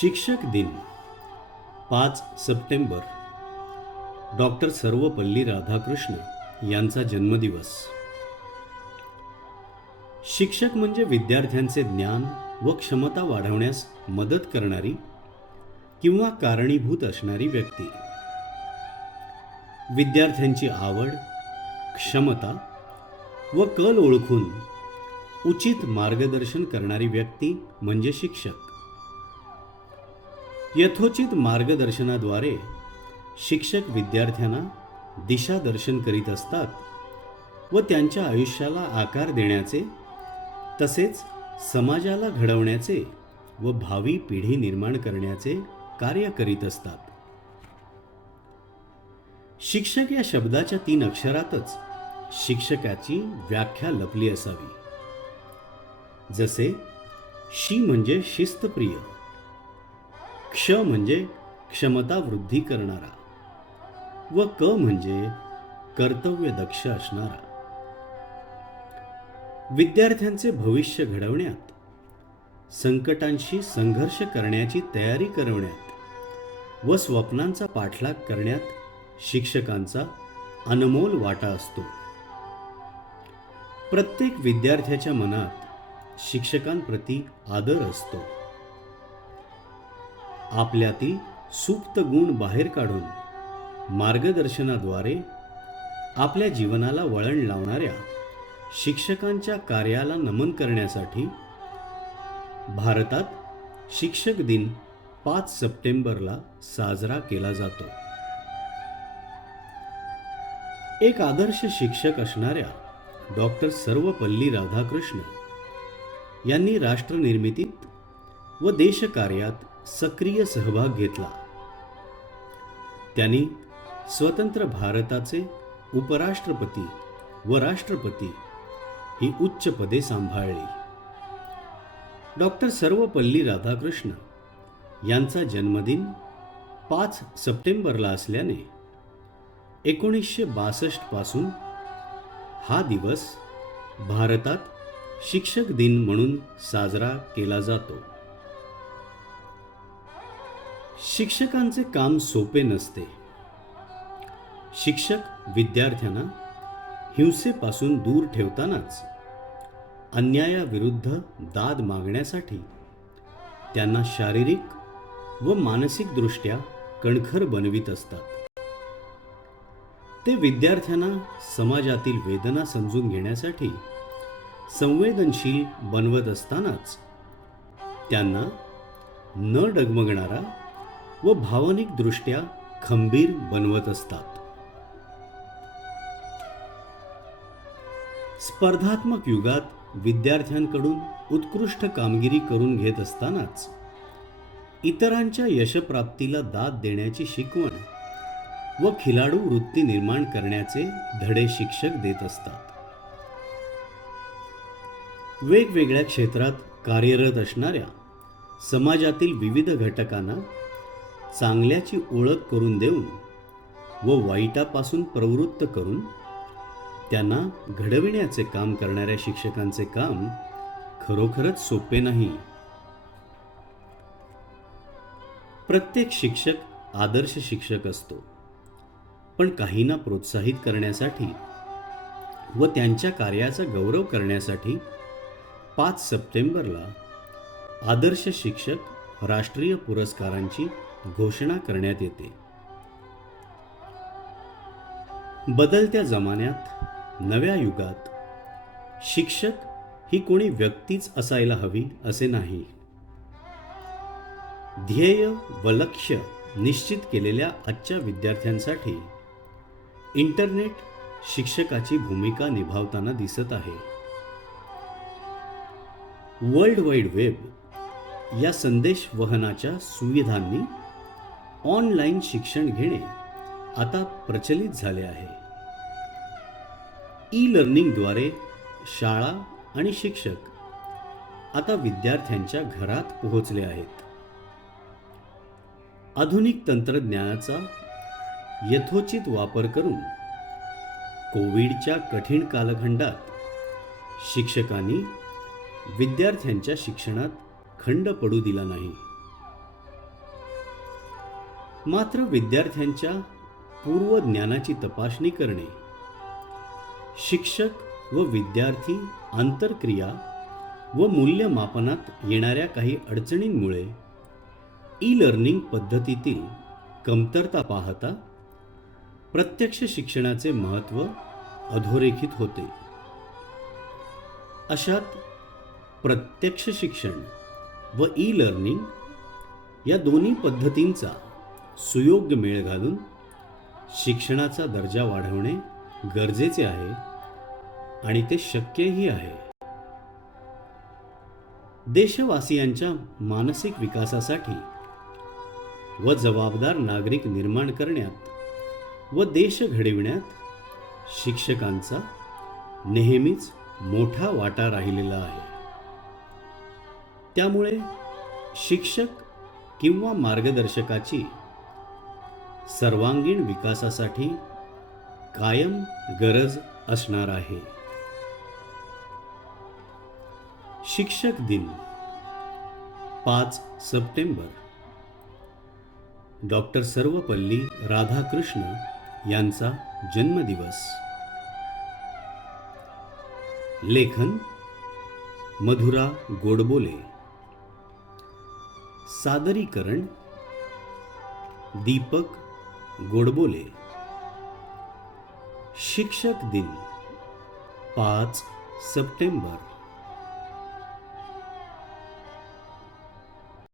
शिक्षक दिन पाच सप्टेंबर. डॉक्टर सर्वपल्ली राधाकृष्ण यांचा जन्मदिवस. शिक्षक म्हणजे विद्यार्थ्यांचे ज्ञान व क्षमता वाढवण्यास मदत करणारी किंवा कारणीभूत असणारी व्यक्ती. विद्यार्थ्यांची आवड क्षमता व कल ओळखून उचित मार्गदर्शन करणारी व्यक्ती म्हणजे शिक्षक. यथोचित मार्गदर्शनाद्वारे शिक्षक विद्यार्थ्यांना दिशादर्शन करीत असतात व त्यांच्या आयुष्याला आकार देण्याचे तसेच समाजाला घडवण्याचे व भावी पिढी निर्माण करण्याचे कार्य करीत असतात. शिक्षक या शब्दाच्या तीन अक्षरातच शिक्षकाची व्याख्या लपली असावी. जसे शी म्हणजे शिस्तप्रिय. क्ष म्हणजे क्षमता वृद्धी करणारा व क म्हणजे कर्तव्य दक्ष असणारा. विद्यार्थ्यांचे भविष्य घडवण्यात संकटांशी संघर्ष करण्याची तयारी करवण्यात व स्वप्नांचा पाठलाग करण्यात शिक्षकांचा अनमोल वाटा असतो. प्रत्येक विद्यार्थ्याच्या मनात शिक्षकांप्रती आदर असतो. आपल्यातील सुप्त गुण बाहेर काढून मार्गदर्शनाद्वारे आपल्या जीवनाला वळण लावणाऱ्या शिक्षकांच्या कार्याला नमन करण्यासाठी भारतात शिक्षक दिन पाच सप्टेंबरला साजरा केला जातो. एक आदर्श शिक्षक असणाऱ्या डॉक्टर सर्वपल्ली राधाकृष्ण यांनी राष्ट्रनिर्मितीत व देशकार्यात सक्रिय सहभाग घेतला. त्यांनी स्वतंत्र भारताचे उपराष्ट्रपती व राष्ट्रपती ही उच्च पदे सांभाळली. डॉक्टर सर्वपल्ली राधाकृष्ण यांचा जन्मदिन पाच सप्टेंबरला असल्याने एकोणीसशे बासष्टपासून हा दिवस भारतात शिक्षक दिन म्हणून साजरा केला जातो. शिक्षकांचे काम सोपे नसते. शिक्षक विद्यार्थ्यांना हिंसेपासून दूर ठेवतानाच अन्यायाविरुद्ध दाद मागण्यासाठी त्यांना शारीरिक व मानसिकदृष्ट्या कणखर बनवित असतात. ते विद्यार्थ्यांना समाजातील वेदना समजून घेण्यासाठी संवेदनशील बनवत असतानाच त्यांना न डगमगणारा व भावनिकदृष्ट्या खंबीर बनवत असतात. स्पर्धात्मक युगात विद्यार्थ्यांकडून उत्कृष्ट कामगिरी करून घेत असतानाच इतरांच्या यशप्राप्तीला दाद देण्याची शिकवण व खिलाडू वृत्ती निर्माण करण्याचे धडे शिक्षक देत असतात. वेगवेगळ्या क्षेत्रात कार्यरत असणाऱ्या समाजातील विविध घटकांना चांगल्याची ओळख करून देऊन व वाईटापासून प्रवृत्त करून त्यांना घडविण्याचे काम करणाऱ्या शिक्षकांचे काम खरोखरच सोपे नाही. प्रत्येक शिक्षक आदर्श शिक्षक असतो पण काहींना प्रोत्साहित करण्यासाठी व त्यांच्या कार्याचा गौरव करण्यासाठी पाच सप्टेंबरला आदर्श शिक्षक राष्ट्रीय पुरस्कारांची घोषणा करण्यात येते. बदलत्या जमान्यात नव्या युगात शिक्षक ही कोणी व्यक्तीच असायला हवी असे नाही. ध्येय व लक्ष्य निश्चित केलेल्या आजच्या विद्यार्थ्यांसाठी इंटरनेट शिक्षकाची भूमिका निभावताना दिसत आहे. वर्ल्ड वाईड वेब या संदेश वहनाच्या सुविधांनी ऑनलाईन शिक्षण घेणे आता प्रचलित झाले आहे. ई लर्निंगद्वारे शाळा आणि शिक्षक आता विद्यार्थ्यांच्या घरात पोहोचले आहेत. आधुनिक तंत्रज्ञानाचा यथोचित वापर करून कोविडच्या कठीण कालखंडात शिक्षकांनी विद्यार्थ्यांच्या शिक्षणात खंड पडू दिला नाही. मात्र विद्यार्थ्यांच्या पूर्व ज्ञानाची तपासणी करणे. शिक्षक व विद्यार्थी आंतरक्रिया व मूल्यमापनात येणाऱ्या काही अडचणींमुळे ई लर्निंग पद्धतीतील कमतरता पाहता प्रत्यक्ष शिक्षणाचे महत्त्व अधोरेखित होते. अशात प्रत्यक्ष शिक्षण व ई लर्निंग या दोन्ही पद्धतींचा सुयोग्य मेळ घालून शिक्षणाचा दर्जा वाढवणे गरजेचे आहे आणि ते शक्यही आहे. देशवासियांच्या मानसिक विकासासाठी व जबाबदार नागरिक निर्माण करण्यात व देश घडविण्यात शिक्षकांचा नेहमीच मोठा वाटा राहिलेला आहे. त्यामुळे शिक्षक किंवा मार्गदर्शकाची सर्वांगीण विकासासाठी कायम गरज असणार आहे. शिक्षक दिन पाच सप्टेंबर. डॉक्टर सर्वपल्ली राधाकृष्ण यांचा जन्मदिवस. लेखन मधुरा गोडबोले. सादरीकरण दीपक गोडबोले. शिक्षक दिन पाच सप्टेंबर.